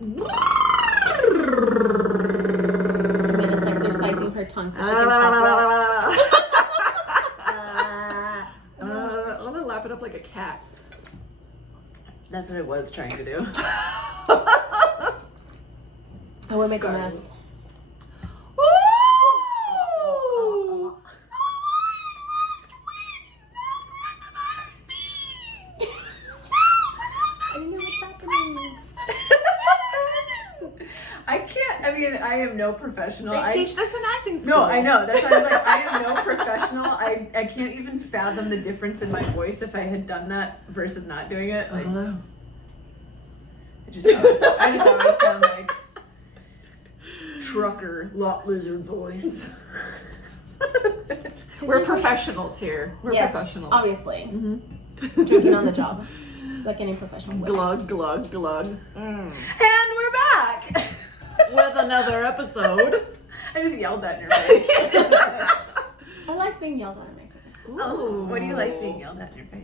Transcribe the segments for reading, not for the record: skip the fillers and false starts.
Amanda's exercising her tongue so she can talk well. I'm gonna lap it up like a cat. That's what I was trying to do. I would make a mess. I am no professional. They teach this in acting school. No, I know. That's why I was like, I am no professional. I can't even fathom the difference in my voice if I had done that versus not doing it. Like, hello. I just always sound like trucker, lot lizard voice. We're professionals here. We're professionals. Obviously. Mm-hmm. Drinking on the job. Like any professional. Glug, glug, glug. And we're back! With another episode. I just yelled that in your face. I like being yelled at in my face. Oh, what do you like being yelled at in your face?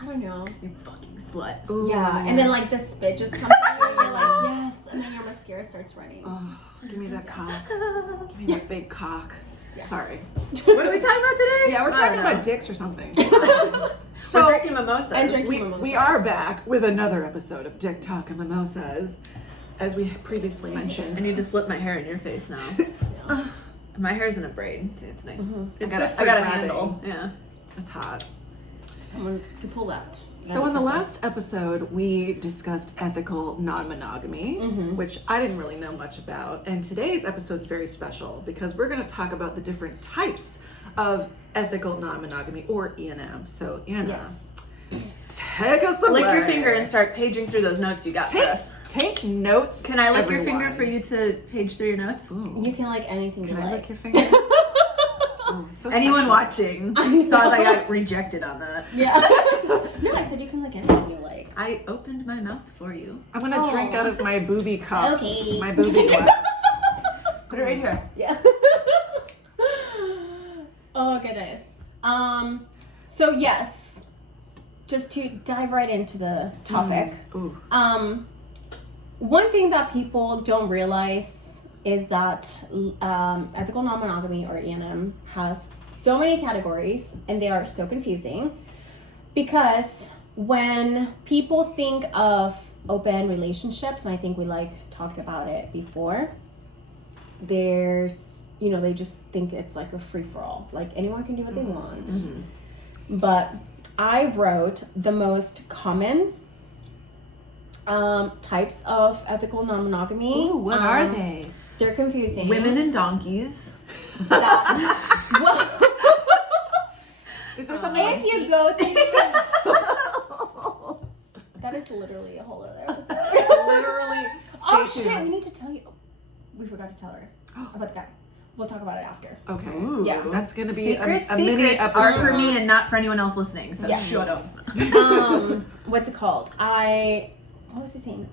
I don't know. You fucking slut. Ooh. Yeah, and then like the spit just comes out and you're like, yes, and then your mascara starts running. Oh, give me that cock. Give me that big cock. Yeah. Sorry. What are we talking about today? Yeah, we're talking about dicks or something. So we're drinking mimosas. And drinking mimosas. We are back with another episode of Dick Talk and Mimosas. As we previously mentioned. I need to flip my hair in your face now. My hair's in a braid. It's nice. It's I good for got a grabbing. handle. Yeah. It's hot. Someone could pull that. So in the last episode, we discussed ethical non-monogamy, which I didn't really know much about. And today's episode is very special because we're going to talk about the different types of ethical non-monogamy, or E&M. So Anna, take us away. Lick your finger and start paging through those notes you got for us. Take notes. Can I lick everyone. your finger for you to page through your notes? Ooh. You can like anything Can you I like. lick your finger? Oh, it's so Anyone sexual. watching saw that I got rejected on that. Yeah. No, I said you can lick anything you like. I opened my mouth for you. I'm gonna drink out of my booby cup. Okay. My booby glass. Put it right here. Yeah. Oh goodness. So yes, just to dive right into the topic. Ooh. One thing that people don't realize is that ethical non-monogamy, or E&M, has so many categories, and they are so confusing because when people think of open relationships, and I think we talked about it before, they just think it's like a free-for-all, like anyone can do what they want. But I wrote the most common types of ethical non-monogamy. Ooh, what are they? They're confusing. Women and donkeys. Is there something? If you go to that is literally a whole other episode. Literally. Oh Stay shit! tuned. We need to tell you. We forgot to tell her about the guy. We'll talk about it after. Okay. Ooh. Yeah. That's gonna be a mini secrets episode. are for me and not for anyone else listening. So Yes. shut up. What's it called? What was he saying?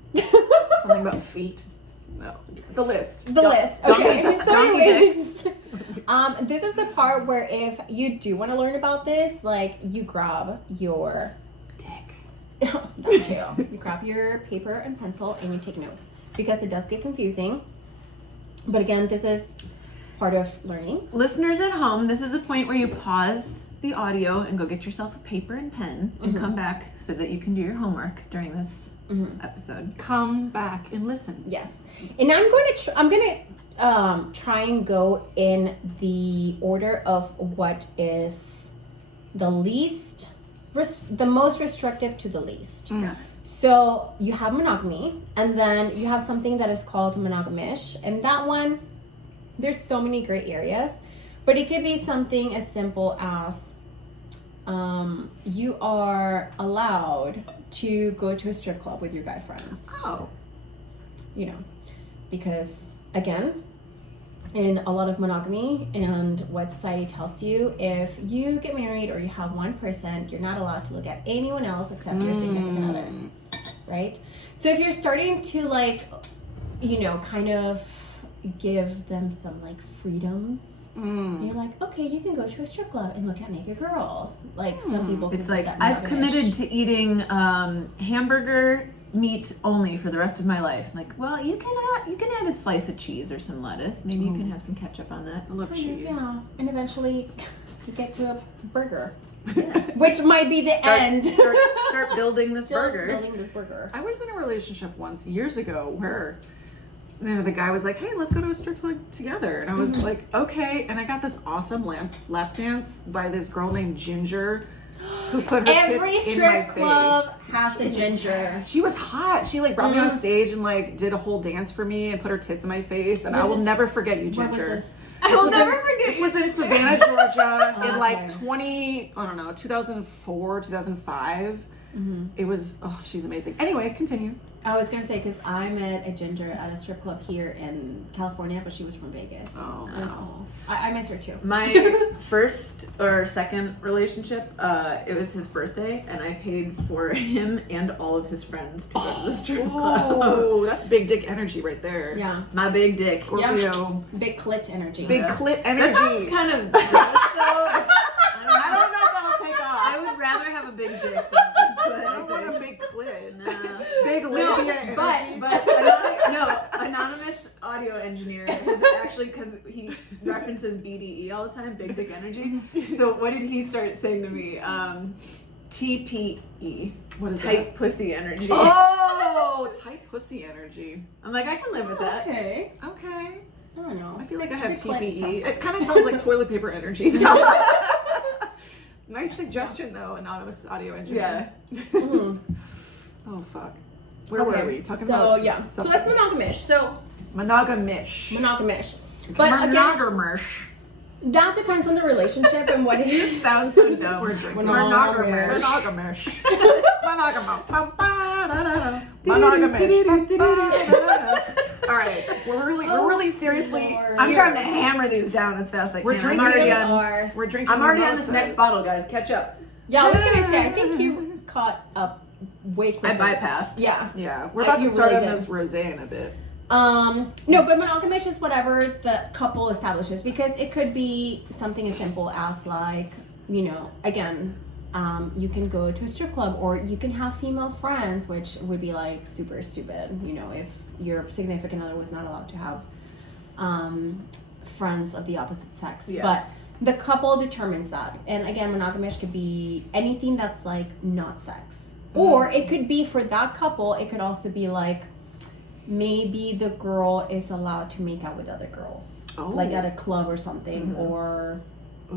Something about feet. No. The list. The list. Okay. donkey So anyways, dicks. this is the part where if you do want to learn about this, like you grab your Dick. that too. You grab your paper and pencil and you take notes because it does get confusing. But again, this is part of learning. Listeners at home, this is the point where you pause the audio and go get yourself a paper and pen and come back so that you can do your homework during this episode. Come back and listen. Yes, and I'm going to try and go in the order of what is the most restrictive to the least. Yeah. So you have monogamy, and then you have something that is called monogamish, and that one, there's so many gray areas, but it could be something as simple as you are allowed to go to a strip club with your guy friends. Oh. Because again, in a lot of monogamy and what society tells you, if you get married or you have one person, you're not allowed to look at anyone else except your significant other, right? So if you're starting to kind of give them some freedoms, you're like, okay, you can go to a strip club and look at naked girls. Like some people It's consider like, that I've monogamish. committed to eating hamburger meat only for the rest of my life. I'm like, well, you can add a slice of cheese or some lettuce. Maybe you can have some ketchup on that. I love cheese. Yeah, and eventually you get to a burger, which might be the end. Start building this burger. Building this burger. I was in a relationship once years ago where the guy was like, hey, let's go to a strip club together. And I was like, okay. And I got this awesome lap dance by this girl named Ginger who put her Every tits in my strip club face. has a Ginger. She was hot. She like brought me on stage and like did a whole dance for me and put her tits in my face. And I will never forget you, Ginger. Where was this? I will never forget. This was in Savannah, Georgia in like Okay. 2004, 2005. It was, she's amazing. Anyway, continue. I was gonna say, because I met a Ginger at a strip club here in California, but she was from Vegas. Oh, no. No. I miss her too. My first or second relationship, it was his birthday, and I paid for him and all of his friends to go to the strip club. Oh, that's big dick energy right there. Yeah. My big dick. Scorpio. Big clit energy. Big clit energy. That sounds kind of gross, though. I don't know if that'll take off. I would rather have a big dick than a big clit. I don't want a big clit. Nah. Big No, labia energy. but anonymous audio engineer is actually, because he references BDE all the time, big dick energy. So what did he start saying to me? TPE. What is tight pussy energy. Oh, tight pussy energy. I'm like, I can live with that. Okay. Okay. I don't know. I feel like I have The clit TPE. sounds It kind of sounds like toilet paper energy. Nice suggestion, though, anonymous audio engineer. Yeah. Oh, fuck. Where were we? Talking so about yeah. So something. that's monogamish. So Monogamish. monogamish. But again, Monogamish. that depends on the relationship and what it is. Sounds so dumb. We're drinking. Monogamish. Monogamish. Monogamish. All right. We're really seriously. Lord. I'm trying to hammer these down as fast as I We're can. drinking. I'm already We on. are. We're drinking. I'm already on this mimosas. next bottle, guys. Catch up. Yeah, I was gonna say. I think you caught up way quicker. I bypassed. Yeah. Yeah, we're about to You start really on did. this rosé in a bit. No, but monogamish is whatever the couple establishes, because it could be something as simple as like, again, you can go to a strip club, or you can have female friends, which would be like super stupid, if your significant other was not allowed to have friends of the opposite sex. Yeah. But the couple determines that. And again, monogamish could be anything that's like not sex. Or it could be, for that couple, it could also be like, maybe the girl is allowed to make out with other girls, like at a club or something, or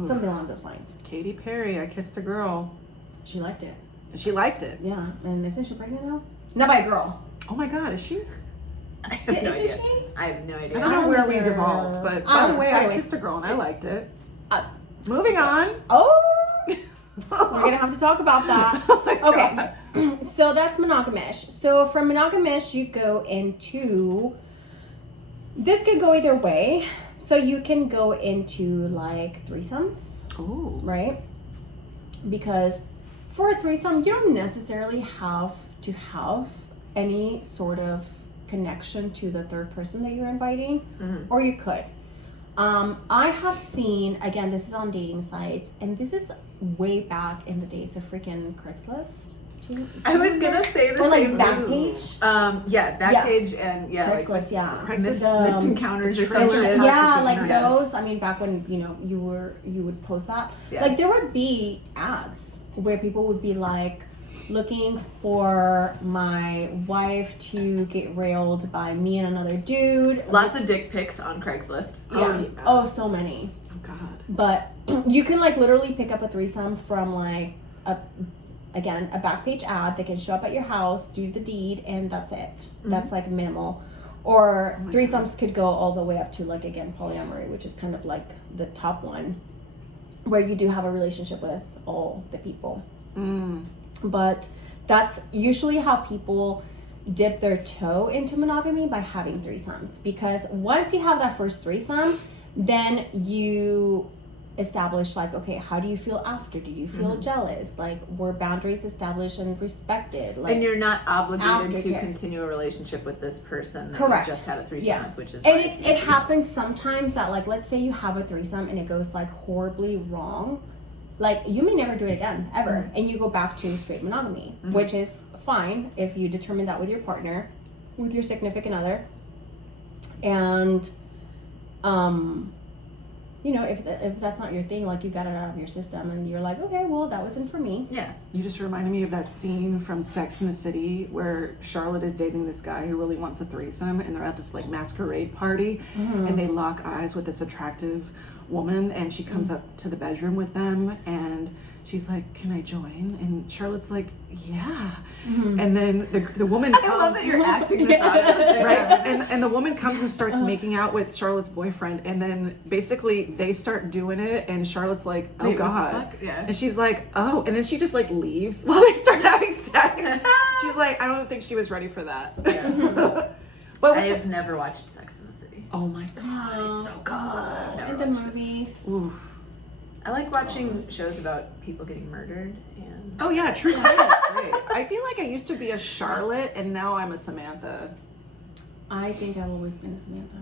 something along those lines. Katy Perry, I kissed a girl. She liked it. She liked it. Yeah, and isn't she pregnant now? Not by a girl. Oh my God, is she? I have no Isn't idea. she? I have no I idea. don't know where we either. devolved, but I by don't the know. way, I Anyways. kissed a girl and I liked it. Uh, Moving on. Oh, we're gonna have to talk about that. Oh my Okay, God. so that's monogamish. So from monogamish, you go into, this could go either way. So you can go into like threesomes, Oh. right? Because for a threesome, you don't necessarily have to have any sort of connection to the third person that you're inviting, or you could. I have seen, again, this is on dating sites, and this is way back in the days of freaking Craigslist. I was gonna say the Or like same. Backpage. Yeah, Backpage and Craigslist, like yeah. Craigslist, missed encounters or Trailer something. Yeah, marketing, like yeah. those. I mean, back when you would post that, Yeah. like there would be ads where people would be like, looking for my wife to get railed by me and another dude. Lots of dick pics on Craigslist. Yeah. yeah. Oh, so many. Oh God. But you can like literally pick up a threesome from like a Backpage ad. They can show up at your house, do the deed, and that's it. That's like minimal. Or my threesomes could go all the way up to like, again, polyamory, which is kind of like the top one, where you do have a relationship with all the people. But that's usually how people dip their toe into monogamy, by having threesomes. Because once you have that first threesome, then you establish like, okay, how do you feel after? Did you feel jealous? Like, were boundaries established and respected? Like, And you're not obligated to aftercare. continue a relationship with this person that Correct. you just had a threesome Yeah. with, which is and why it easy. happens sometimes that, like, let's say you have a threesome and it goes like horribly wrong, like you may never do it again ever, and you go back to straight monogamy, which is fine if you determine that with your partner, with your significant other. And, you know, if that's not your thing, like, you got it out of your system and you're like, okay, well, that wasn't for me. Yeah. You just reminded me of that scene from Sex and the City where Charlotte is dating this guy who really wants a threesome, and they're at this like masquerade party, and they lock eyes with this attractive woman, and she comes up to the bedroom with them, and she's like, can I join? And Charlotte's like, yeah. And then the woman comes. I love that you're acting this out. Right? And the woman comes and starts making out with Charlotte's boyfriend, and then basically they start doing it, and Charlotte's like, oh, Wait, what the God. fuck? Yeah. And she's like, oh, and then she just like leaves while they start having sex. She's like, I don't think she was ready for that. Yeah. But I have never watched Sex and the City. oh my God, it's so good. And the movies. Oof. I like watching shows about people getting murdered and Oh yeah, true crime is great. I feel like I used to be a Charlotte, and now I'm a Samantha. I think I've always been a Samantha.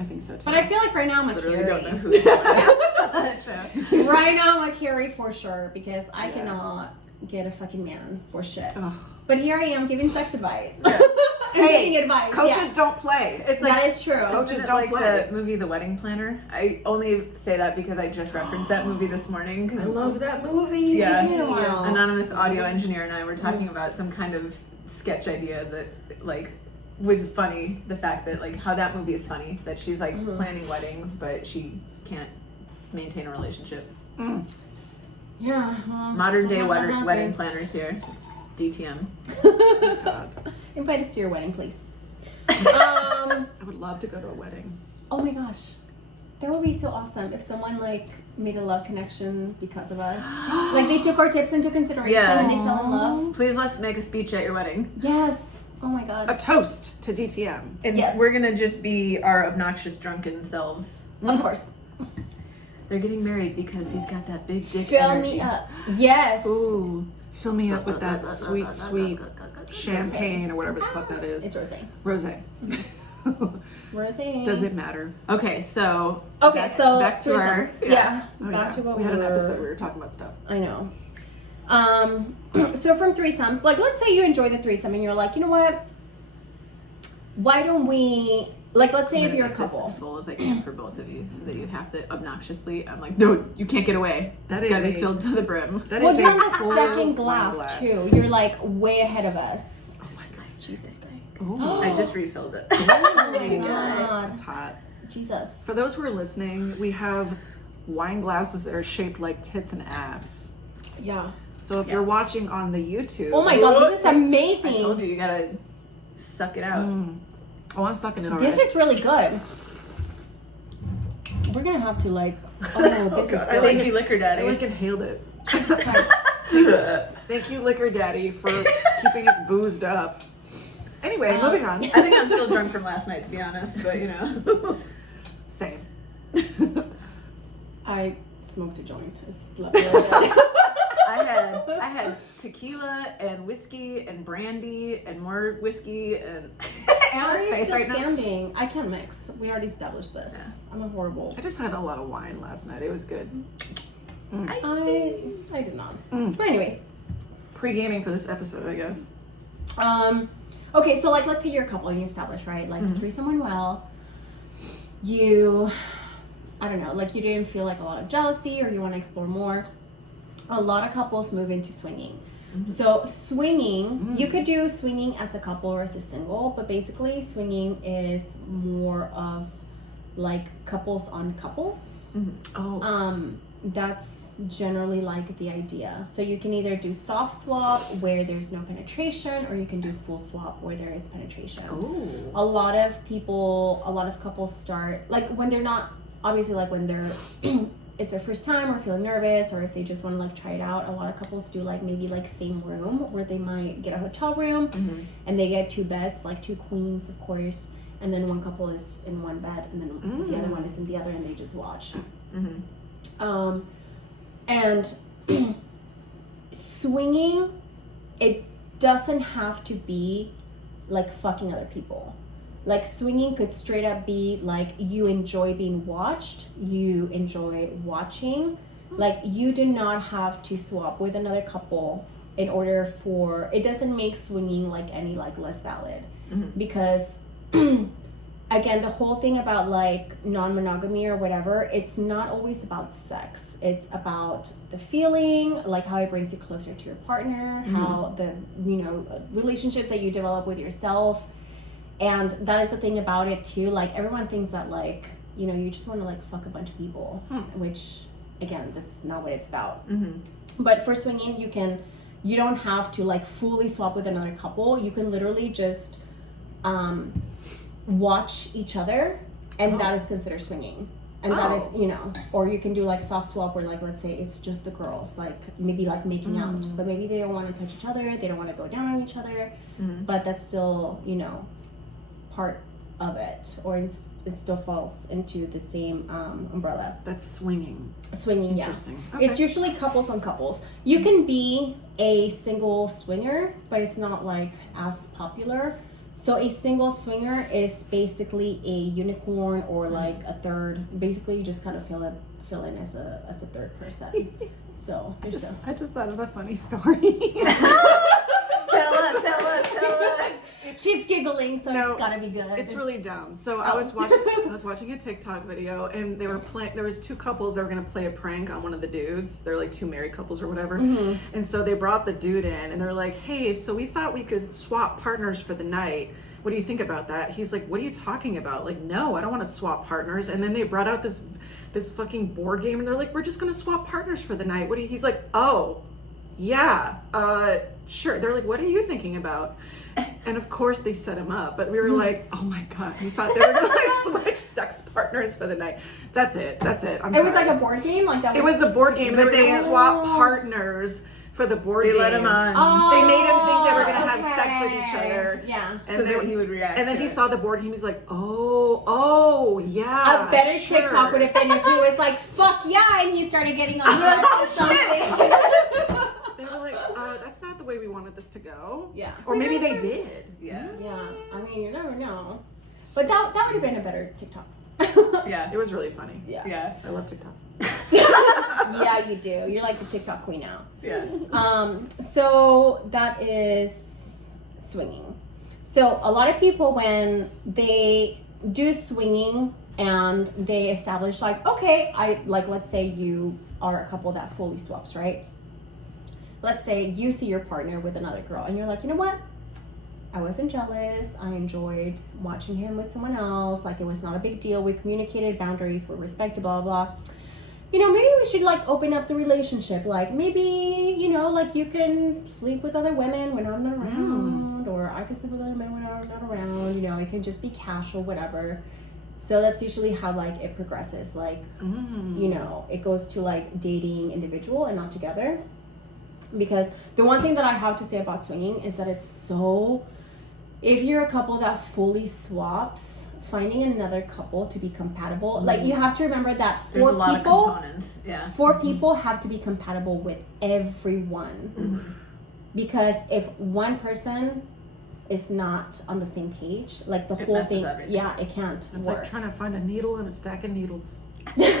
I think so too. But I feel like right now I'm a literally Carrie. don't know who that show. Right now I'm a Carrie for sure, because I Yeah. cannot get a fucking man for shit. Ugh. But here I am giving sex advice. Yeah. I'm Hey, giving advice. Coaches yeah. don't play. It's like That is true. Coaches Isn't it don't like play. the movie The Wedding Planner? I only say that because I just referenced that movie this morning because I love that movie. Yeah. It's been a while. Anonymous audio engineer and I were talking about some kind of sketch idea that like was funny. The fact that like how that movie is funny, that she's like planning weddings but she can't maintain a relationship. Yeah. Well, Modern day sometimes that wedding happens. planners here. It's DTM. God. Invite us to your wedding, please. I would love to go to a wedding. Oh my gosh. That would be so awesome if someone like made a love connection because of us. Like they took our tips into consideration Yeah. and they fell in love. Please let's make a speech at your wedding. Yes. Oh my A god. toast to DTM. And Yes. we're gonna just be our obnoxious drunken selves. Of course. They're getting married because he's got that big dick Fill energy. me up. Yes. Ooh, fill me up with that sweet, sweet champagne or whatever the fuck that is. It's rosé. Rosé. Rosé. Does it matter? Okay, so Okay, so back to our threesomes. Yeah. Oh, Back yeah. to what we had an were- episode where we were talking about stuff. I know. So from threesomes, like let's say you enjoy the threesome and you're like, you know what? Why don't we like let's say if you're a couple. This as full as I can for both of you, so that you have to obnoxiously. I'm like, no, you can't get away. That It's is gotta be a- filled to the brim. That Well, is you're a on the full second wine glass too. You're like way ahead of us. Oh, what's my Jesus Christ. Ooh. I just refilled it. Oh my That's god. hot. Jesus. For those who are listening, we have wine glasses that are shaped like tits and ass. Yeah. So if you're watching on the YouTube, Oh my god, this is I amazing. told you gotta suck it out. Oh, I'm sucking it already. This is really good. We're gonna have to like. Oh, this is good. Thank you, Liquor I Daddy. like inhaled it. Jesus Christ. Thank you, Liquor Daddy, for keeping us boozed up. Anyway, moving on. I think I'm still drunk from last night, to be honest, but you know. Same. I smoked a joint. I slept really good. I had tequila and whiskey and brandy and more whiskey and Anna's Are you face still right now. standing? I can't mix. We already established this. I'm a horrible. I just had a lot of wine last night. It was good. I did not. But anyways, Pre-gaming for this episode, I guess. okay, so like let's say you're a couple and you establish, right? Like the threesome went well. You, I don't know, like you didn't feel like a lot of jealousy or you want to explore more. A lot of couples move into swinging. So swinging, you could do swinging as a couple or as a single, but basically swinging is more of like couples on couples. Oh. That's generally like the idea. So you can either do soft swap where there's no penetration, or you can do full swap where there is penetration. Ooh. A lot of couples start like when they're not obviously like when they're it's their first time or feeling nervous, or if they just want to like try it out. A lot of couples do like maybe like same room where they might get a hotel room and they get 2 beds, like 2 queens of course, and then one couple is in one bed and then the other one is in the other and they just watch. And swinging, it doesn't have to be like fucking other people. Like swinging could straight up be like you enjoy being watched, you enjoy watching. Like you do not have to swap with another couple in order for, it doesn't make swinging like any like less valid, because again, the whole thing about like non-monogamy or whatever, it's not always about sex. It's about the feeling, like how it brings you closer to your partner, how the, you know, relationship that you develop with yourself. And that is the thing about it too. Like everyone thinks that like, you know, you just want to like fuck a bunch of people, which again, that's not what it's about. But for swinging, you don't have to like fully swap with another couple. You can literally just watch each other, and that is considered swinging. And that is, you know, or you can do like soft swap where like, let's say it's just the girls, like maybe like making out, but maybe they don't want to touch each other, they don't want to go down on each other, but that's still, you know, part of it, or it still falls into the same umbrella. That's swinging. Swinging, Interesting. yeah. Okay. It's usually couples on couples. You can be a single swinger, but it's not like as popular. So a single swinger is basically a unicorn or like a third. Basically, you just kind of fill in as a third person. So I just thought of a funny story. Tell us. She's giggling, so No, it's gotta be good. It's really dumb. So I was watching a TikTok video, and they were playing. There was two couples that were gonna play a prank on one of the dudes. They're like two married couples or whatever. And so they brought the dude in, and they're like, "Hey, so we thought we could swap partners for the night. What do you think about that?" He's like, "What are you talking about? Like, no, I don't want to swap partners." And then they brought out this fucking board game, and they're like, "We're just gonna swap partners for the night. What do you?" He's like, "Oh, yeah, sure." They're like, "What are you thinking about?" And of course they set him up, but we were like, "Oh my god, we thought they were gonna like switch sex partners for the night." That's it. I'm sorry. It was like a board game, like that. It was a board game, but they Oh. swap partners for the board game. They let him on. They made him think they were gonna have sex with each other. Yeah. And so then that he would react. And then to he it. saw the board game. He's like, "Oh, yeah." A better sure. TikTok would have been if he was like, "Fuck yeah," and he started getting on drugs or something. They were like, "That's not the way we wanted this to go." Yeah. Or maybe they did. Yeah. Yeah. I mean, you never know. But that would have been a better TikTok. Yeah. It was really funny. Yeah. Yeah. I love TikTok. Yeah, you do. You're like the TikTok queen now. Yeah. So that is swinging. So a lot of people, when they do swinging and they establish like, okay, let's say you are a couple that fully swaps, right? Let's say you see your partner with another girl and you're like, you know what? I wasn't jealous. I enjoyed watching him with someone else. Like, it was not a big deal. We communicated boundaries, we respected, blah, blah, blah. You know, maybe we should like open up the relationship. Like, maybe, you know, like you can sleep with other women when I'm not around, or I can sleep with other men when I'm not around. You know, it can just be casual, whatever. So that's usually how like it progresses. Like, you know, it goes to like dating individual and not together. Because the one thing that I have to say about swinging is that it's so, if you're a couple that fully swaps, finding another couple to be compatible, like you have to remember that There's a lot people, of components. Yeah. 4 people have to be compatible with everyone. Because if one person is not on the same page, like the It whole messes thing, everything. yeah, it can't It's work. like trying to find a needle in a stack of needles. Is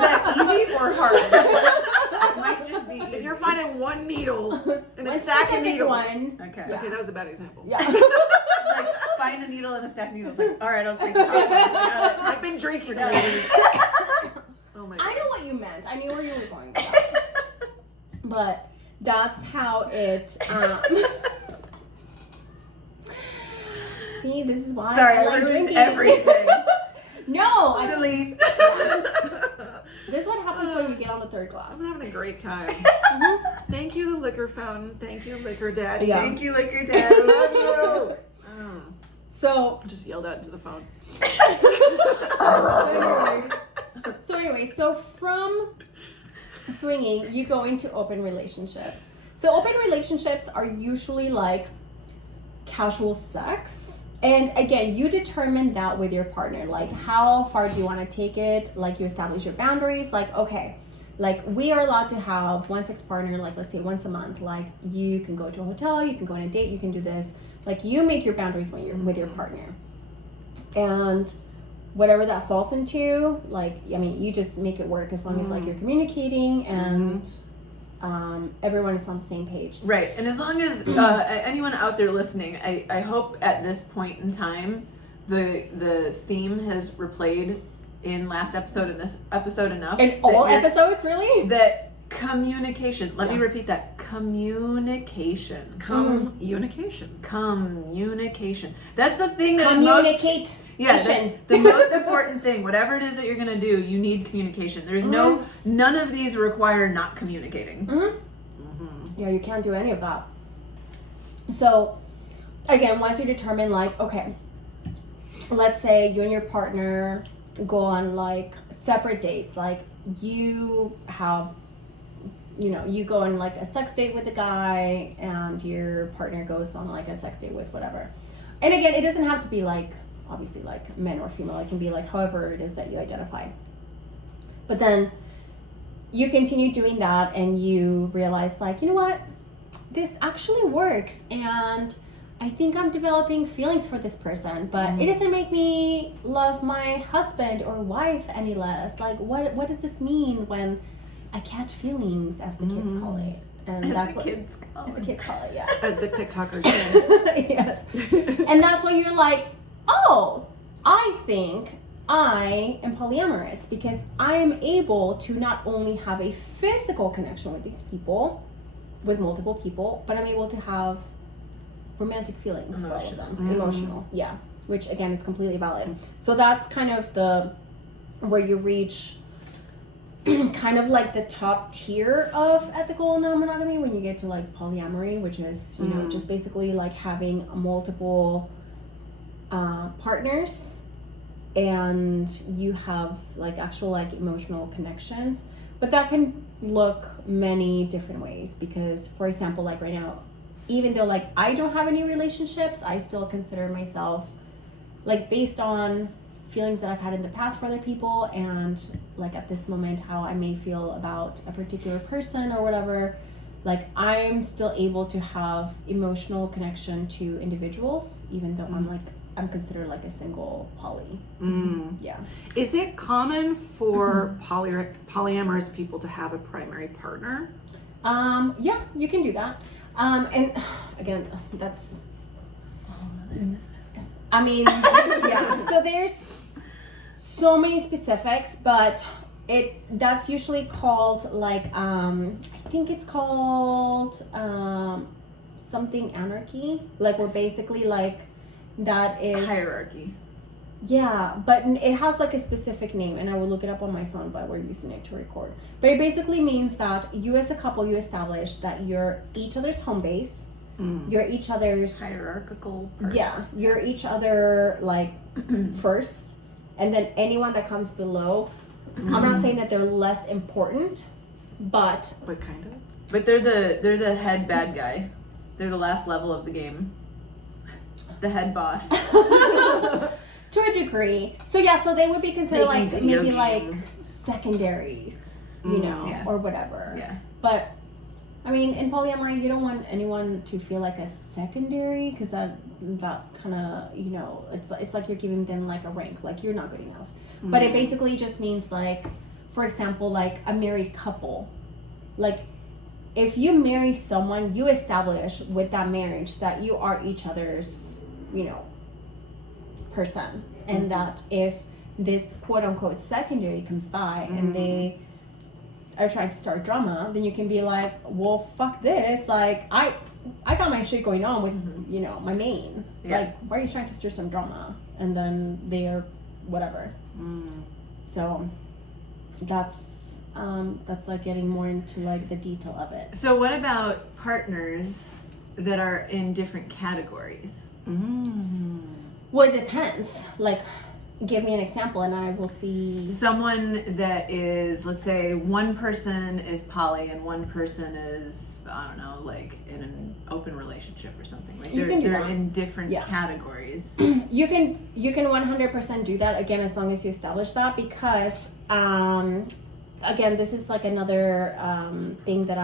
that easy or hard? It might just be easy. If you're finding one needle in a One stack of specific needles. one. Okay. Yeah. Okay, that was a bad example. Yeah. Like, find a needle and a stack of needles. Like, all right, I'll take this out. I've been drinking for 3 days. Oh my god. I know what you meant. I knew where you were going with that. But that's how it. See, this is why Sorry, I I like ruined drinking. everything. No, Delete. this is what happens when you get on the third glass. I'm having a great time. Thank you, the liquor fountain. Thank you, liquor daddy. Yeah. Thank you, like your dad. I love you. Oh, So, I just yelled out into the phone. so from swinging, you go into open relationships. So open relationships are usually like casual sex. And again, you determine that with your partner. Like, how far do you want to take it? Like, you establish your boundaries. Like, okay, like we are allowed to have one sex partner, like let's say once a month. Like, you can go to a hotel, you can go on a date, you can do this. Like, you make your boundaries when you're with your partner. And whatever that falls into, like, I mean, you just make it work as long as like you're communicating and everyone is on the same page. Right. And as long as anyone out there listening, I hope at this point in time the theme has replayed in last episode and this episode enough. In all episodes, really? That communication. Let me repeat that. Communication. Communication. That's the thing that's communicate. that's the most important thing. Whatever it is that you're gonna do, you need communication. There's none of these require not communicating. Yeah, you can't do any of that. So, again, once you determine, like, okay, let's say you and your partner go on like separate dates, like you have, you go on like a sex date with a guy and your partner goes on like a sex date with whatever. And again, it doesn't have to be like obviously like men or female, it can be like however it is that you identify. But then you continue doing that and you realize like, you know what, this actually works and I think I'm developing feelings for this person, but it doesn't make me love my husband or wife any less. Like what does this mean when I catch feelings, as the kids call it? And As the kids call it, yeah. As the TikTokers say. Yes. And that's why you're like, oh, I think I am polyamorous because I am able to not only have a physical connection with these people, with multiple people, but I'm able to have romantic feelings for all of them. Emotional, yeah. Which again is completely valid. So that's kind of where you reach kind of like the top tier of ethical non-monogamy when you get to like polyamory, which is just basically like having multiple partners and you have like actual like emotional connections. But that can look many different ways because, for example, like right now, even though like I don't have any relationships, I still consider myself like based on feelings that I've had in the past for other people and like at this moment how I may feel about a particular person or whatever, like I'm still able to have emotional connection to individuals even though I'm considered like a single poly. Yeah. Is it common for polyamorous people to have a primary partner? Yeah, you can do that. And again, that's yeah, so there's so many specifics, but that's usually called like I think it's called something anarchy, like we're basically like that is hierarchy. Yeah, but it has like a specific name and I will look it up on my phone, but we're using it to record. But it basically means that you as a couple, you establish that you're each other's home base. You're each other's hierarchical partners. Yeah, you're each other like first, and then anyone that comes below, I'm not saying that they're less important, but What kind of? But they're the head bad guy. They're the last level of the game. The head boss. to a degree. So yeah, so they would be considered Making like video maybe game. like secondaries, or whatever. Yeah. But I mean, in polyamory, you don't want anyone to feel like a secondary because that kind of it's like you're giving them like a rank, like you're not good enough. But it basically just means like, for example, like a married couple, like if you marry someone, you establish with that marriage that you are each other's, person, and that if this quote unquote secondary comes by and they are trying to start drama, then you can be like, well, fuck this, like I got my shit going on with my main, like why are you trying to stir some drama? And then they are whatever. So that's like getting more into like the detail of it. So what about partners that are in different categories? Well, it depends. Like, give me an example and I will see. Someone that is, let's say, one person is poly and one person is, I don't know, like in an open relationship or something. Like they're in different categories. You can 100% do that, again, as long as you establish that, because again, this is like another thing that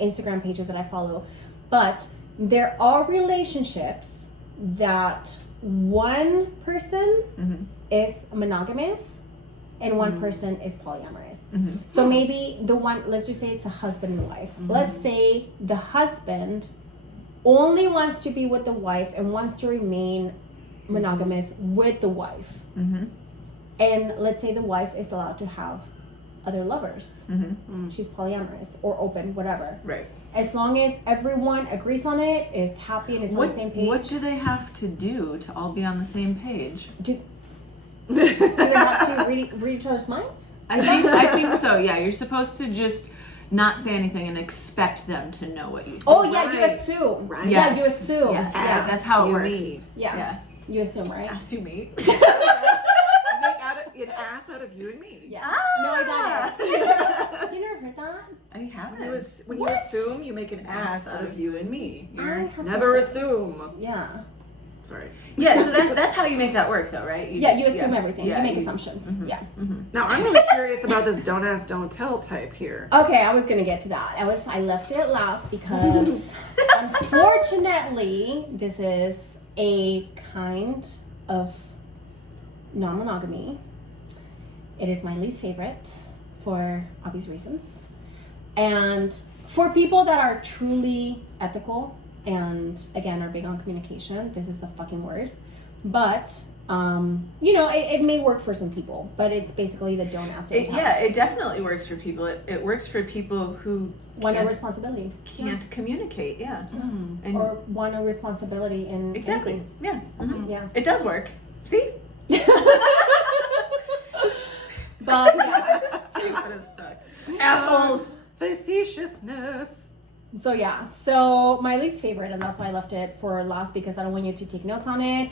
Instagram pages that I follow, but there are relationships that one person is monogamous and one person is polyamorous. So maybe the one, let's just say it's a husband and wife. Let's say the husband only wants to be with the wife and wants to remain monogamous with the wife. And let's say the wife is allowed to have other lovers. She's polyamorous or open, whatever. Right. As long as everyone agrees on it, is happy and is on the same page. What do they have to do to all be on the same page? Do they have to read each other's minds? I think so. Yeah, you're supposed to just not say anything and expect them to know what you think. Oh yeah, you assume. Right. Yeah, Yes. you assume. Yes. Yes. That's how it You works. me. Yeah. You assume, right? Ass you me. An ass out of you and me. Yeah. No, I got it. You never heard that? I haven't. When you What? assume, you make an ass out of you and me. I have Never heard assume. Yeah. Sorry. Yeah, so that's how you make that work, though, right? You assume everything. Yeah, you make assumptions. Yeah. Now I'm really curious about this don't ask, don't tell type here. Okay, I was gonna get to that. I left it last because unfortunately this is a kind of non-monogamy. It is my least favorite for obvious reasons. And for people that are truly ethical and again are big on communication, this is the fucking worst. But it may work for some people, but it's basically the don't ask, don't tell. Yeah, it definitely works for people. It works for people who Want a responsibility. can't communicate. Yeah, and Or want a responsibility in exactly. anything. Yeah, Yeah. it does work. See, But yeah. stupid as fuck. Assholes. Facetiousness. So my least favorite, and that's why I left it for last because I don't want you to take notes on it.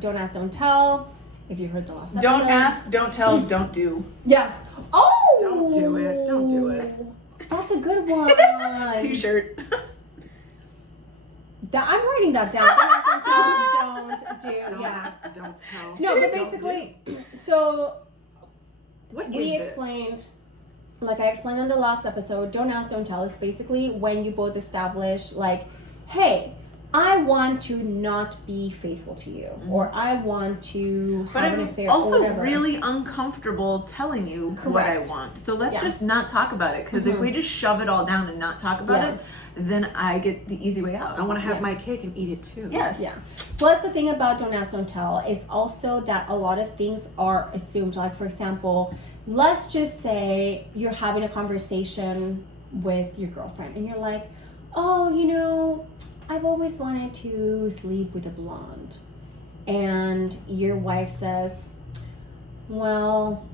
Don't ask, don't tell. If you heard the last episode. Don't ask, don't tell, don't do. Yeah. Oh! Don't do it. Don't do it. That's a good one. T-shirt. I'm writing that down. Don't ask, don't tell, don't do. Don't Yeah. ask, don't tell. No, but Don't basically, do. so What we is this? explained, like I explained on the last episode, don't ask, don't tell is basically when you both establish, like, hey, I want to not be faithful to you, or I want to But have an I'm affair, or also whatever. really uncomfortable telling you what I Correct. want. So let's Yeah. just not talk about it. Because if we just shove it all down and not talk about Yeah. it, then I get the easy way out. I want to have Yeah. my cake and eat it too. Yes. Yeah. Plus, the thing about don't ask, don't tell is also that a lot of things are assumed. Like, for example, let's just say you're having a conversation with your girlfriend and you're like, oh, I've always wanted to sleep with a blonde. And your wife says, well,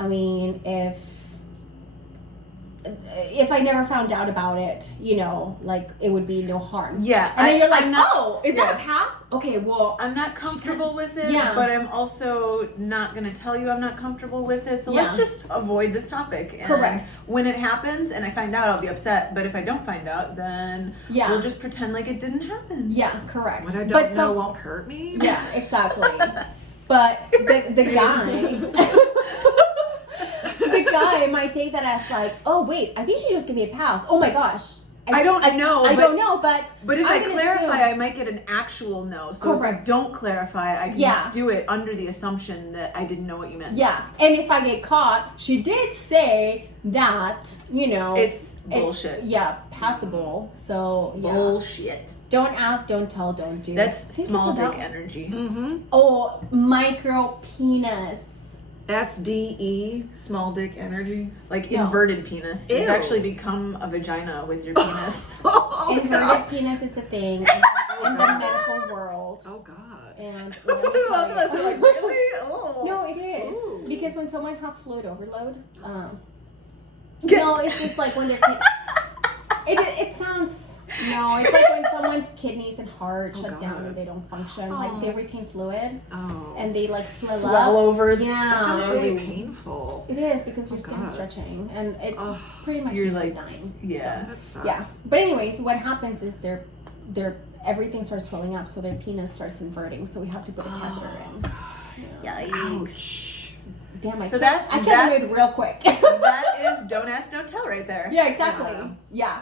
I mean, if I never found out about it, like it would be no harm. Yeah. And then you're like, I'm not, oh, is that a pass? Okay, well, I'm not comfortable with it, Yeah. but I'm also not going to tell you I'm not comfortable with it. So let's Yeah. just avoid this topic. And Correct. when it happens and I find out, I'll be upset. But if I don't find out, then yeah. we'll just pretend like it didn't happen. Yeah, correct. What I don't But know won't hurt me. Yeah, exactly. But the guy the guy might take that as like, oh wait, I think she just gave me a pass. Oh my gosh. I don't know, I but- don't know, but If I I'm gonna clarify, assume- I might get an actual no. So Correct. if I don't clarify, I can Yeah. just do it under the assumption that I didn't know what you meant. Yeah, and if I get caught, she did say that, It's bullshit. passable. So yeah. Bullshit. Don't ask, don't tell, don't do. That's Thank you small for that dick energy. Mm-hmm. Oh, micro penis. SDE, small dick energy. Like No. inverted penis. Ew. You've actually become a vagina with your penis. Oh, Inverted God. penis is a thing in the medical world. Oh, God. And Both let me of tell us are you- like, really? Oh. No, it is. Ooh. Because when someone has fluid overload, Get- no, it's just like when they're it sounds no, it's like when someone's kidneys and heart Oh, shut down God. and they don't function. Like they retain fluid Oh. and they like swell Swell up. over. That Yeah. sounds really painful. It is because your Oh, skin's God. stretching and it Ugh. pretty much You're means like- you're dying. Yeah. That sucks. Yeah. But anyways, what happens is their everything starts swelling up, so their penis starts inverting. So we have to put a catheter in. Yeah. Ouch. Damn, I So can't that's- move real quick. That is don't ask, don't tell right there. Yeah, exactly. Yeah. Yeah.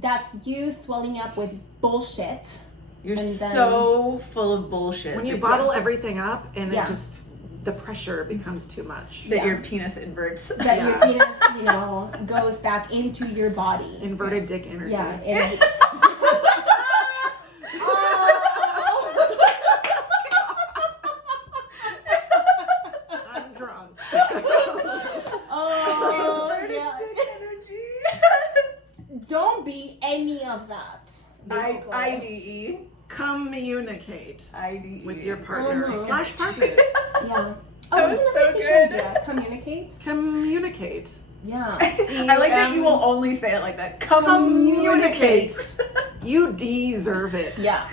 That's you swelling up with bullshit. You're And then- so full of bullshit. When you bottle everything up and Yeah. it just the pressure becomes too much. That Yeah. your penis inverts. That your Yeah. penis, goes back into your body. Inverted dick energy. Yeah. I'm drunk. Inverted yeah. dick energy. Don't be any of that. basically. IDE. Communicate IDE. with your partner Mhm. slash partners. Yeah. That Oh, was isn't so that a t-shirt good. idea? Communicate. Communicate. Yeah. I like that you will only say it like that. Communicate. You deserve it. Yeah.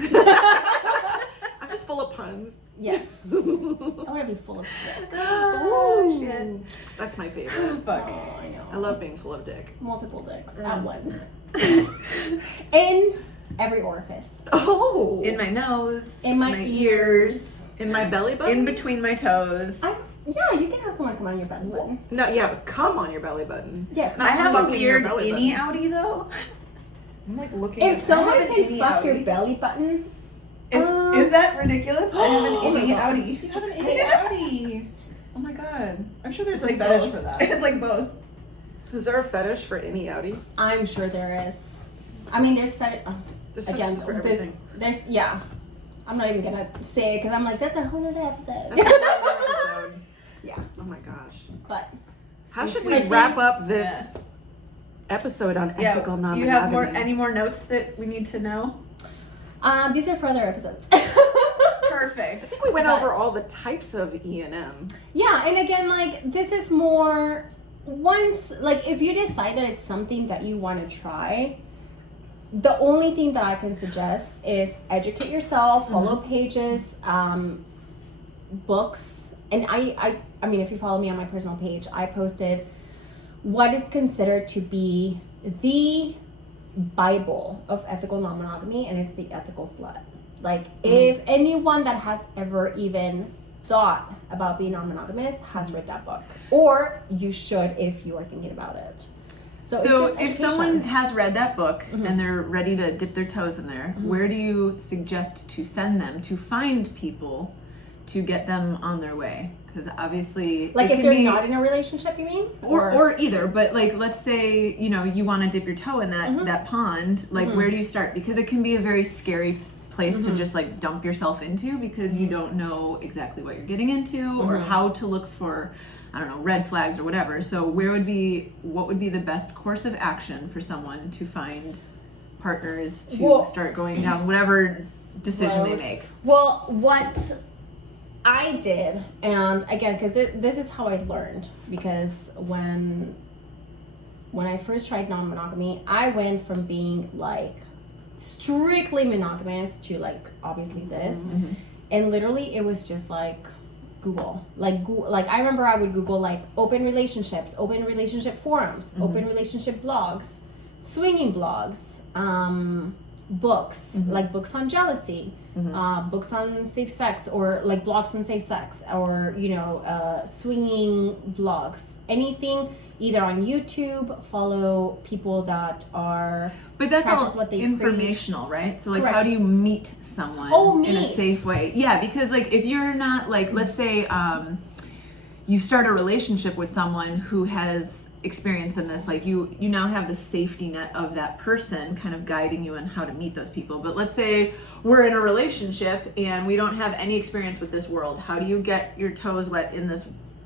I'm just full of puns. Yes. I want to be full of dick. Oh, shit. That's my favorite. Fuck. Oh, I know. I love being full of dick. Multiple dicks at once. In every orifice. Oh. In my nose. In my ears. In my belly button? In between my toes. Yeah, you can have someone come on your belly button. No, yeah, but come on your belly button. Yeah. Not I have a fucking your weird belly innie button. outie though. I'm like looking If at someone have an can innie fuck your outie. belly button, Is that ridiculous? I have an Oh my innie God. outie. You have an innie outie. Oh my god. I'm sure there's It's a like fetish both. for that. It's like both. Is there a fetish for any outies? I'm sure there is. I mean, there's fetish. There's Again, fetishes for everything. there's yeah. I'm not even gonna say it because I'm like that's a whole other episode. That's another episode. Yeah, Oh my gosh. but How should I we think- wrap up this episode on ethical non-monogamy? You have any more notes that we need to know? these are for other episodes. I Perfect. think we went But- over all the types of E&M. Yeah, and again, like this is more once like if you decide that it's something that you want to try. The only thing that I can suggest is educate yourself, follow pages, books, and I mean, if you follow me on my personal page, I posted what is considered to be the Bible of ethical non-monogamy, and it's the Ethical Slut. Like, if anyone that has ever even thought about being non-monogamous has read that book, or you should if you are thinking about it. So it's just if education. someone has read that book and they're ready to dip their toes in there, where do you suggest to send them to find people to get them on their way? Because obviously, like it if can they're be, not in a relationship, you mean? or either. But like, let's say you want to dip your toe in that pond. Like, where do you start? Because it can be a very scary place to just like dump yourself into because you don't know exactly what you're getting into or how to look for, I don't know, red flags or whatever. So what would be the best course of action for someone to find partners to start going down whatever decision they Road. make? Well, what I did, and again, because this is how I learned, because when I first tried non-monogamy, I went from being like strictly monogamous to like obviously this, and literally it was just like Google. Like I remember I would Google like open relationships, open relationship forums, open relationship blogs, swinging blogs, books, like books on jealousy, books on safe sex, or like blogs on safe sex, or swinging blogs, anything either on YouTube. Follow people that are But that's practice all what they informational, right? So like, Correct. how do you meet someone in a meet. safe way? Yeah, because like if you're not like, let's say you start a relationship with someone who has experience in this, like you now have the safety net of that person kind of guiding you on how to meet those people. But let's say we're in a relationship and we don't have any experience with this world. How do you get your toes wet in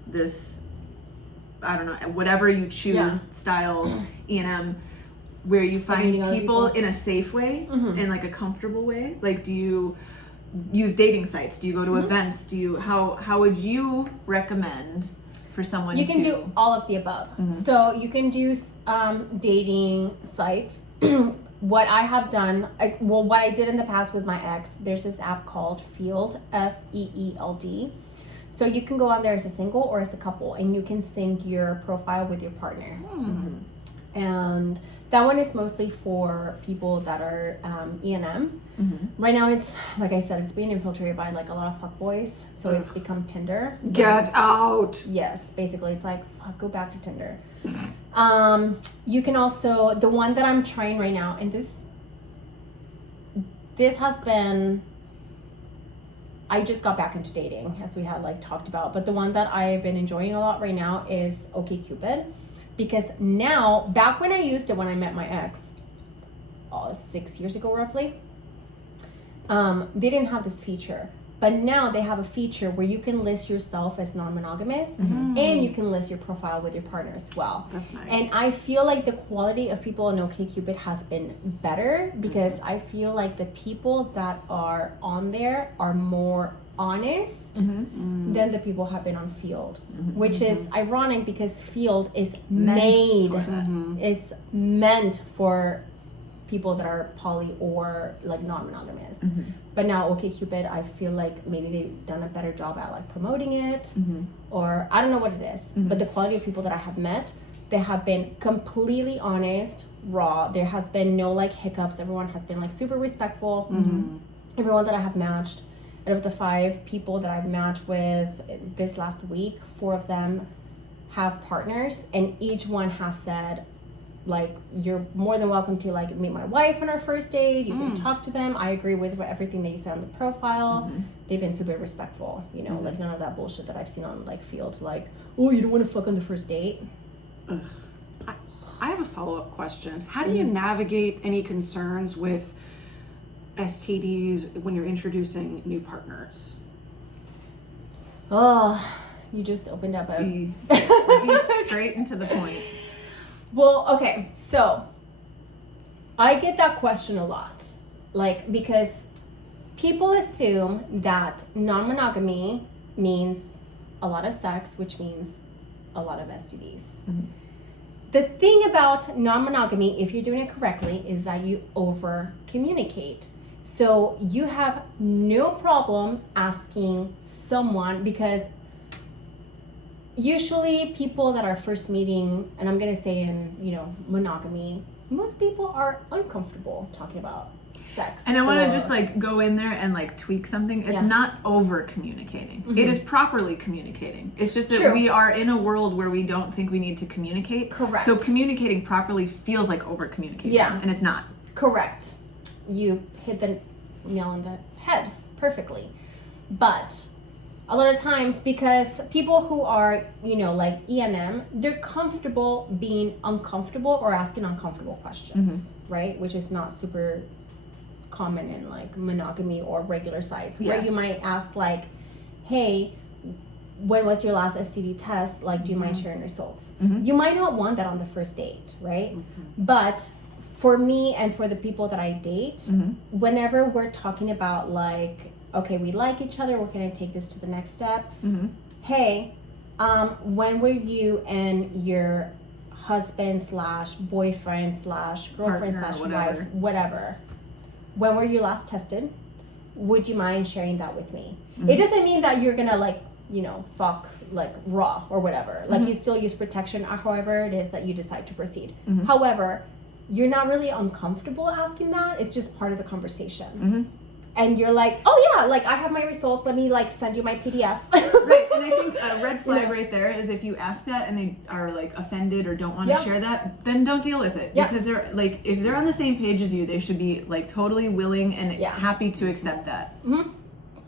this I don't know, whatever you choose style E&M, where you find meeting other people people. in a safe way, in like a comfortable way? Like, do you use dating sites? Do you go to events? Do you how would you recommend for someone you can to do all of the above. So you can do dating sites. What I have done, what I did in the past with my ex, there's this app called Feeld, Feeld. So you can go on there as a single or as a couple, and you can sync your profile with your partner. And that one is mostly for people that are E&M. Right now, it's like I said, it's being infiltrated by like a lot of fuckboys, so it's become Tinder. Get out! Yes, basically, it's like fuck, go back to Tinder. You can also, the one that I'm trying right now, and this has been, I just got back into dating, as we had like talked about, but the one that I've been enjoying a lot right now is OkCupid, because now, back when I used it when I met my ex, 6 years ago roughly, they didn't have this feature. But now they have a feature where you can list yourself as non-monogamous, and you can list your profile with your partner as well. That's nice. And I feel like the quality of people on OkCupid has been better, because I feel like the people that are on there are more honest than the people have been on Field, which is ironic because Field is is meant for people that are poly or like non-monogamous. But now OkCupid, I feel like maybe they've done a better job at like promoting it, or I don't know what it is. But the quality of people that I have met, they have been completely honest, raw. There has been no like hiccups. Everyone has been like super respectful. Everyone that I have matched, out of the 5 people that I've matched with this last week, 4 of them have partners, and each one has said, like, you're more than welcome to like meet my wife on our first date. You can talk to them. I agree with everything that you said on the profile. They've been super respectful, you know, like none of that bullshit that I've seen on like Field, like, oh, you don't want to fuck on the first date. I have a follow-up question. How do you navigate any concerns with STDs when you're introducing new partners? Oh, you just opened up a... Be straight and to the point. Well, okay, so I get that question a lot, like, because people assume that non-monogamy means a lot of sex, which means a lot of STDs. The thing about non-monogamy, if you're doing it correctly, is that you over-communicate. So you have no problem asking someone, because usually people that are first meeting, and I'm going to say in, you know, monogamy, most people are uncomfortable talking about sex. And I want to just like go in there and like tweak something. It's not over communicating. It is properly communicating. It's just that we are in a world where we don't think we need to communicate. Correct. So communicating properly feels like over communication. Yeah. And it's not. Correct. You hit the nail on the head perfectly. But a lot of times, because people who are, you know, like E&M, they're comfortable being uncomfortable or asking uncomfortable questions, right? Which is not super common in like monogamy or regular sites, where you might ask like, hey, when was your last STD test? Like, do you mind sharing results? You might not want that on the first date, right? But for me and for the people that I date, whenever we're talking about like, okay, we like each other, we're gonna take this to the next step. Hey, when were you and your husband / boyfriend / girlfriend / wife, whatever, when were you last tested? Would you mind sharing that with me? It doesn't mean that you're gonna like, you know, fuck like raw or whatever. Like you still use protection, or however it is that you decide to proceed. However, you're not really uncomfortable asking that. It's just part of the conversation. And you're like, oh yeah, like I have my results, let me like send you my PDF. Right, and I think a red flag right there is if you ask that and they are like offended or don't want to share that, then don't deal with it. Because they're like, if they're on the same page as you, they should be like totally willing and happy to accept that.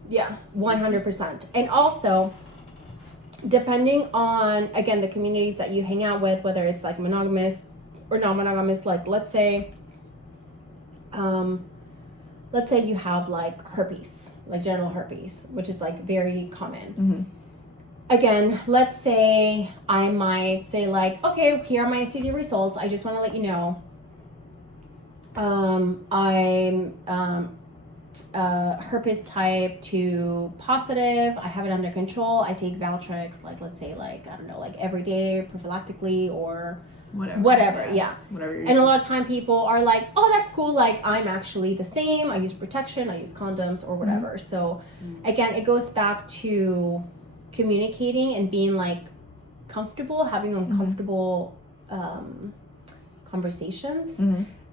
Yeah, 100%. And also, depending on, again, the communities that you hang out with, whether it's like monogamous or non-monogamous, like let's say you have like herpes, like genital herpes, which is like very common. Again, let's say I might say like, okay, here are my STD results. I just want to let you know, I'm herpes type 2 positive. I have it under control. I take Valtrex, like let's say like, I don't know, like every day prophylactically or whatever. And a lot of time people are like, oh, that's cool, like I'm actually the same, I use protection, I use condoms or whatever. So again, it goes back to communicating and being like comfortable, having uncomfortable conversations.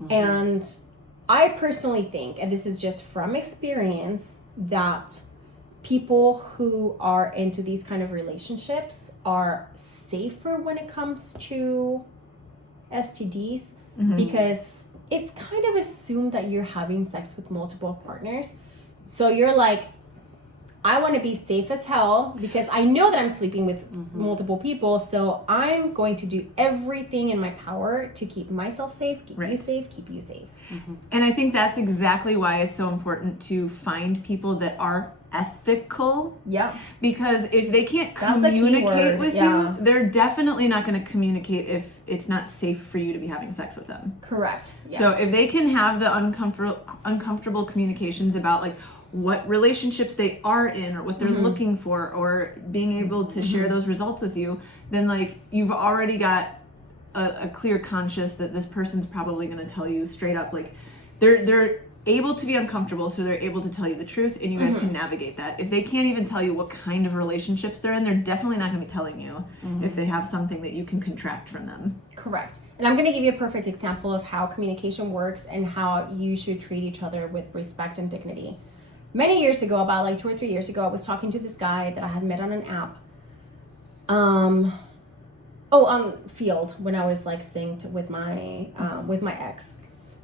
And I personally think, and this is just from experience, that people who are into these kind of relationships are safer when it comes to STDs, because it's kind of assumed that you're having sex with multiple partners. So you're like, I want to be safe as hell because I know that I'm sleeping with multiple people. So I'm going to do everything in my power to keep myself safe, keep you safe, keep you safe. And I think that's exactly why it's so important to find people that are ethical. Yeah. Because if they can't That's the key communicate word, with you, they're definitely not going to communicate if it's not safe for you to be having sex with them. Correct. Yeah. So if they can have the uncomfortable communications about like what relationships they are in or what they're looking for or being able to share those results with you, then like you've already got a clear conscience that this person's probably going to tell you straight up, like they're able to be uncomfortable, so they're able to tell you the truth, and you guys can navigate that. If they can't even tell you what kind of relationships they're in, they're definitely not going to be telling you if they have something that you can contract from them. Correct. And I'm going to give you a perfect example of how communication works and how you should treat each other with respect and dignity. Many years ago, about like 2 or 3 years ago, I was talking to this guy that I had met on an app. On Field, when I was like synced with my ex.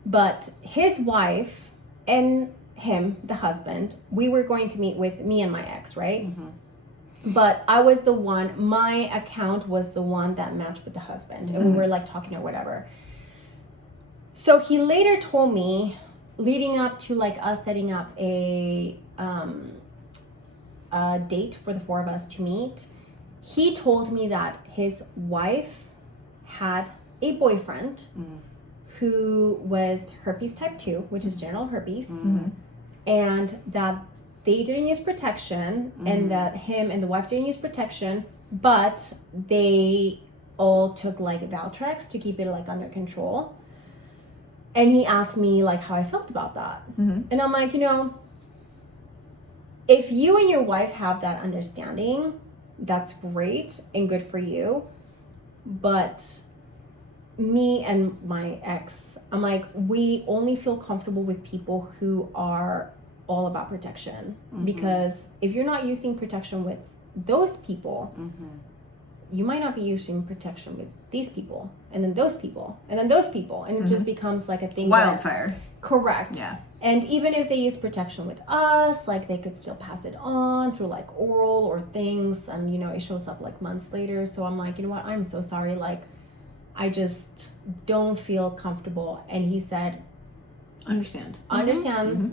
But his wife and him, the husband, we were going to meet with me and my ex, right? But I was the one, my account was the one that matched with the husband. And we were like talking or whatever. So he later told me, leading up to like us setting up a date for the 4 of us to meet, he told me that his wife had a boyfriend who was herpes type 2, which is genital herpes, and that they didn't use protection, and that him and the wife didn't use protection, but they all took like Valtrex to keep it like under control. And he asked me like how I felt about that. And I'm like, if you and your wife have that understanding, that's great and good for you. But me and my ex, I'm like, we only feel comfortable with people who are all about protection. Because if you're not using protection with those people, you might not be using protection with these people, and then those people, and then those people, and it just becomes like a thing. Wildfire. Correct. Yeah. And even if they use protection with us, like they could still pass it on through like oral or things, and it shows up like months later. So I'm like, you know what? I'm so sorry. Like, I just don't feel comfortable. And he said, Understand.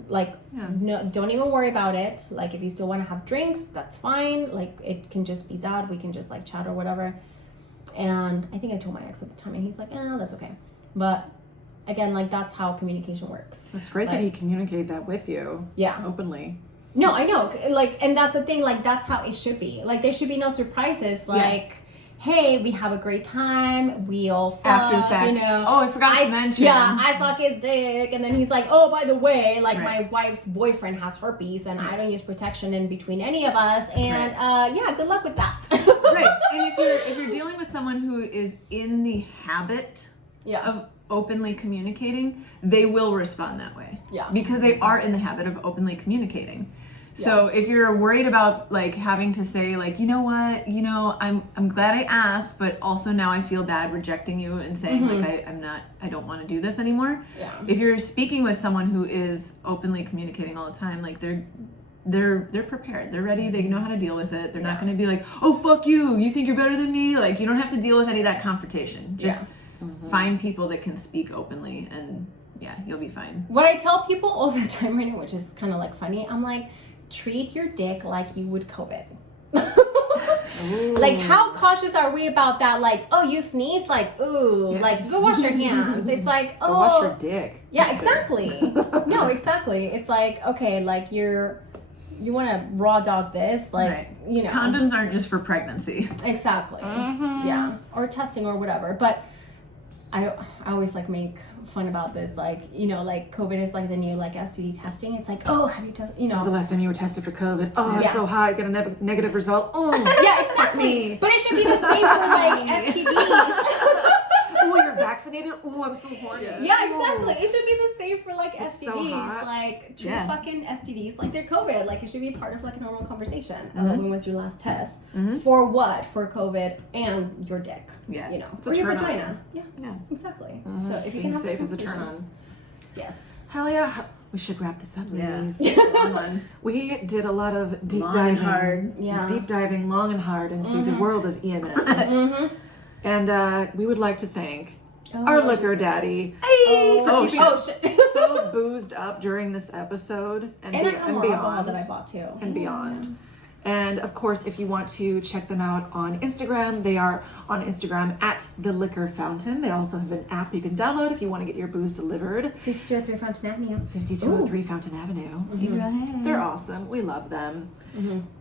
Like, no, don't even worry about it. Like, if you still want to have drinks, that's fine. Like, it can just be that. We can just like chat or whatever. And I think I told my ex at the time, and he's like, that's okay. But again, like, that's how communication works. That's great that he communicated that with you. Yeah. Openly. No, I know. Like, and that's the thing. Like, that's how it should be. Like, there should be no surprises. Like, hey, we have a great time. We all fuck, after the fact. Oh, I forgot to mention. Yeah, I suck his dick, and then he's like, oh, by the way, like my wife's boyfriend has herpes, and I don't use protection in between any of us, and yeah, good luck with that. Right, and if you're dealing with someone who is in the habit of openly communicating, they will respond that way. Yeah, because they are in the habit of openly communicating. So if you're worried about like having to say like, you know what, I'm glad I asked, but also now I feel bad rejecting you and saying like I don't want to do this anymore. Yeah. If you're speaking with someone who is openly communicating all the time, like they're prepared, they're ready, they know how to deal with it. They're not going to be like, oh fuck you think you're better than me. Like, you don't have to deal with any of that confrontation. Just find people that can speak openly, and you'll be fine. What I tell people all the time right now, which is kind of like funny, I'm like, treat your dick like you would COVID. Like, how cautious are we about that? Like, oh, you sneeze? Like, ooh, like, go wash your hands. It's like, oh. Go wash your dick. Yeah, exactly. No, exactly. It's like, okay, like, you want to raw dog this? Like, Condoms aren't just for pregnancy. Exactly. Yeah. Or testing or whatever. But I always, like, make fun about this, like, like COVID is like the new like STD testing. It's like, oh, have you tested? When's the last time you were tested for COVID? Oh, it's so high. Get a negative result. Oh, yeah, exactly. But it should be the same for like STDs. Oh, you're vaccinated. Oh, I'm so horny. Yeah, exactly. It should be the same for like it's STDs. So like true fucking STDs, like they're COVID. Like, it should be part of like a normal conversation. When was your last test? For what? For COVID and your dick. Yeah, it's or a your turn vagina. on. Yeah, exactly. So if you being can have safe is a turn on. Yes. Hell yeah. we should wrap this up, Yeah. ladies. Long one. We did a lot of deep Long diving, and hard. Yeah. deep diving, long and hard into the world of ENM, Mm-hmm. and we would like to thank our liquor daddy Oh, for keeping us so boozed up during this episode and, And I have more alcohol beyond that I bought too. and beyond. And of course, if you want to check them out on Instagram, they are on Instagram at The Liquor Fountain. They also have an app you can download if you want to get your booze delivered. 5203 Fountain Avenue. 5203 Fountain Avenue. They're awesome. We love them.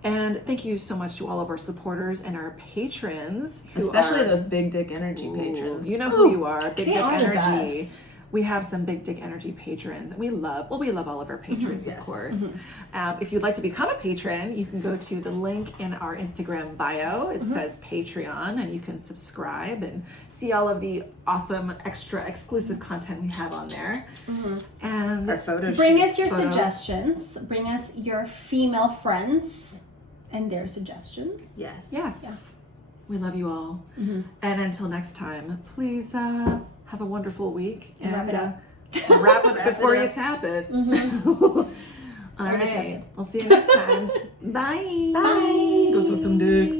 And thank you so much to all of our supporters and our patrons. who Especially are- those big dick energy Ooh, patrons. You know who you are. Big They Dick are the Energy. best. We have some Big Dick Energy patrons. We love all of our patrons, of Yes. course. If you'd like to become a patron, you can go to the link in our Instagram bio. It says Patreon, and you can subscribe and see all of the awesome, extra, exclusive content we have on there. And Our photo Bring shoots. us your photos. suggestions. Bring us your female friends and their suggestions. Yes. yes, Yeah. we love you all. And until next time, please have a wonderful week. And wrap it up. Wrap it Wrap before it you up. tap it. All Or get right. tested. We'll see you next time. Bye. Bye. Go suck some dicks.